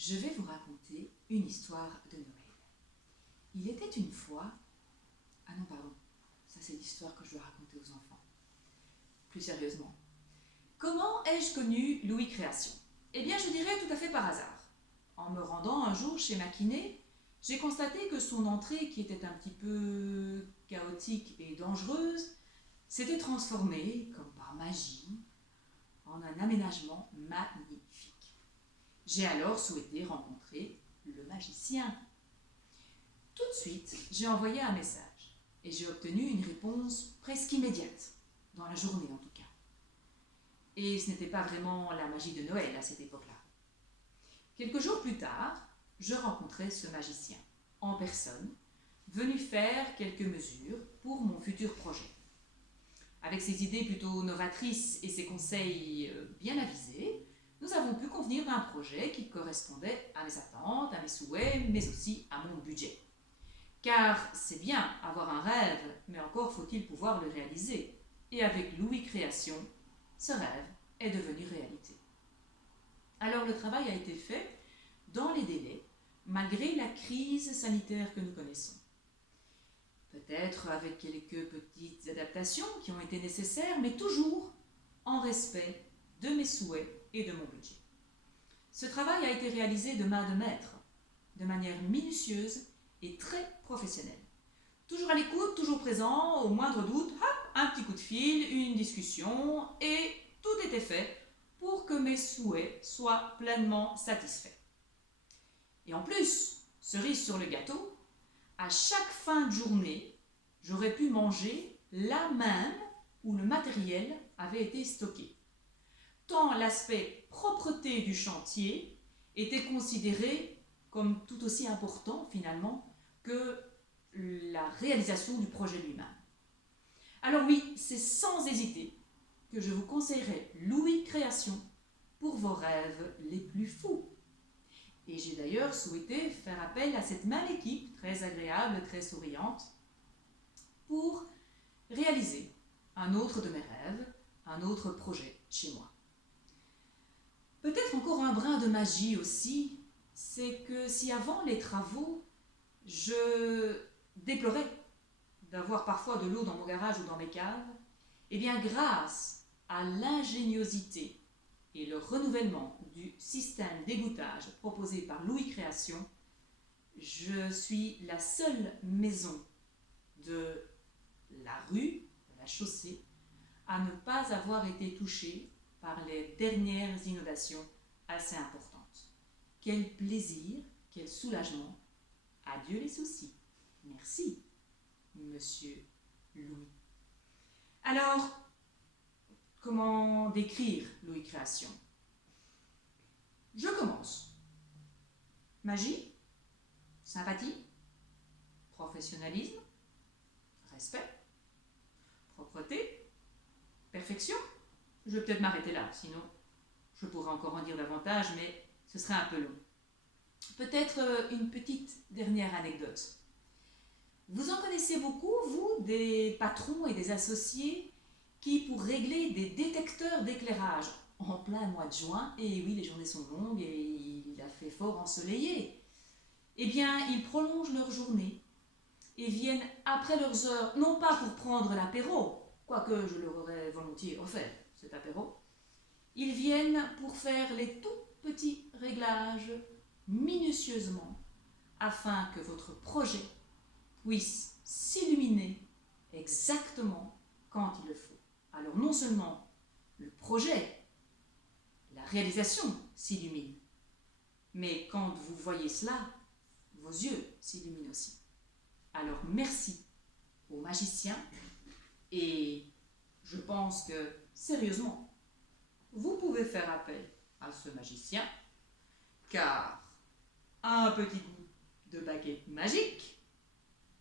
je vais vous raconter une histoire de Noël. Il était une fois... Ah non, pardon, ça c'est l'histoire que je dois raconter aux enfants. Plus sérieusement. Comment ai-je connu Louis Création? Eh bien, je dirais tout à fait par hasard. En me rendant un jour chez Maquinet, j'ai constaté que son entrée, qui était un petit peu chaotique et dangereuse, s'était transformée, comme par magie, en un aménagement magnifique. J'ai alors souhaité rencontrer le magicien. Tout de suite, j'ai envoyé un message et j'ai obtenu une réponse presque immédiate, dans la journée en tout cas. Et ce n'était pas vraiment la magie de Noël à cette époque-là. Quelques jours plus tard, je rencontrai ce magicien, en personne, venu faire quelques mesures pour mon futur projet. Avec ses idées plutôt novatrices et ses conseils bien avisés, nous avons pu convenir d'un projet qui correspondait à mes attentes, à mes souhaits, mais aussi à mon budget. Car c'est bien avoir un rêve, mais encore faut-il pouvoir le réaliser. Et avec Louis Création, ce rêve est devenu réalité. Alors le travail a été fait dans les délais, malgré la crise sanitaire que nous connaissons. Peut-être avec quelques petites adaptations qui ont été nécessaires, mais toujours en respect de mes souhaits et de mon budget. Ce travail a été réalisé de main de maître, de manière minutieuse et très professionnelle. Toujours à l'écoute, toujours présent, au moindre doute, hop, un petit coup de fil, une discussion, et tout était fait pour que mes souhaits soient pleinement satisfaits. Et en plus, cerise sur le gâteau, à chaque fin de journée, j'aurais pu manger là même où le matériel avait été stocké. Tant l'aspect propreté du chantier était considéré comme tout aussi important finalement que la réalisation du projet lui-même. Alors oui, c'est sans hésiter que je vous conseillerais Louis Création pour vos rêves les plus fous. Et j'ai d'ailleurs souhaité faire appel à cette même équipe, très agréable, très souriante, pour réaliser un autre de mes rêves, un autre projet chez moi. Peut-être encore un brin de magie aussi, c'est que si avant les travaux, je déplorais d'avoir parfois de l'eau dans mon garage ou dans mes caves, eh bien grâce à l'ingéniosité et le renouvellement du système d'égouttage proposé par Louis Création, je suis la seule maison de la rue, de la chaussée, à ne pas avoir été touchée par les dernières inondations assez importantes. Quel plaisir, quel soulagement. Adieu les soucis. Merci, Monsieur Louis. Alors, comment décrire Louis Création? Je commence. Magie, sympathie, professionnalisme, respect, propreté, perfection. Je vais peut-être m'arrêter là, sinon je pourrais encore en dire davantage, mais ce serait un peu long. Peut-être une petite dernière anecdote. Vous en connaissez beaucoup, vous, des patrons et des associés qui, pour régler des détecteurs d'éclairage en plein mois de juin, et oui, les journées sont longues et il a fait fort ensoleillé, eh bien, ils prolongent leur journée et viennent après leurs heures, non pas pour prendre l'apéro, quoique je leur aurais volontiers offert cet apéro, ils viennent pour faire les tout petits réglages minutieusement afin que votre projet puisse s'illuminer exactement quand il le faut. Alors non seulement le projet, la réalisation s'illumine, mais quand vous voyez cela, vos yeux s'illuminent aussi. Alors merci aux magiciens et je pense que, sérieusement, vous pouvez faire appel à ce magicien car un petit goût de baguette magique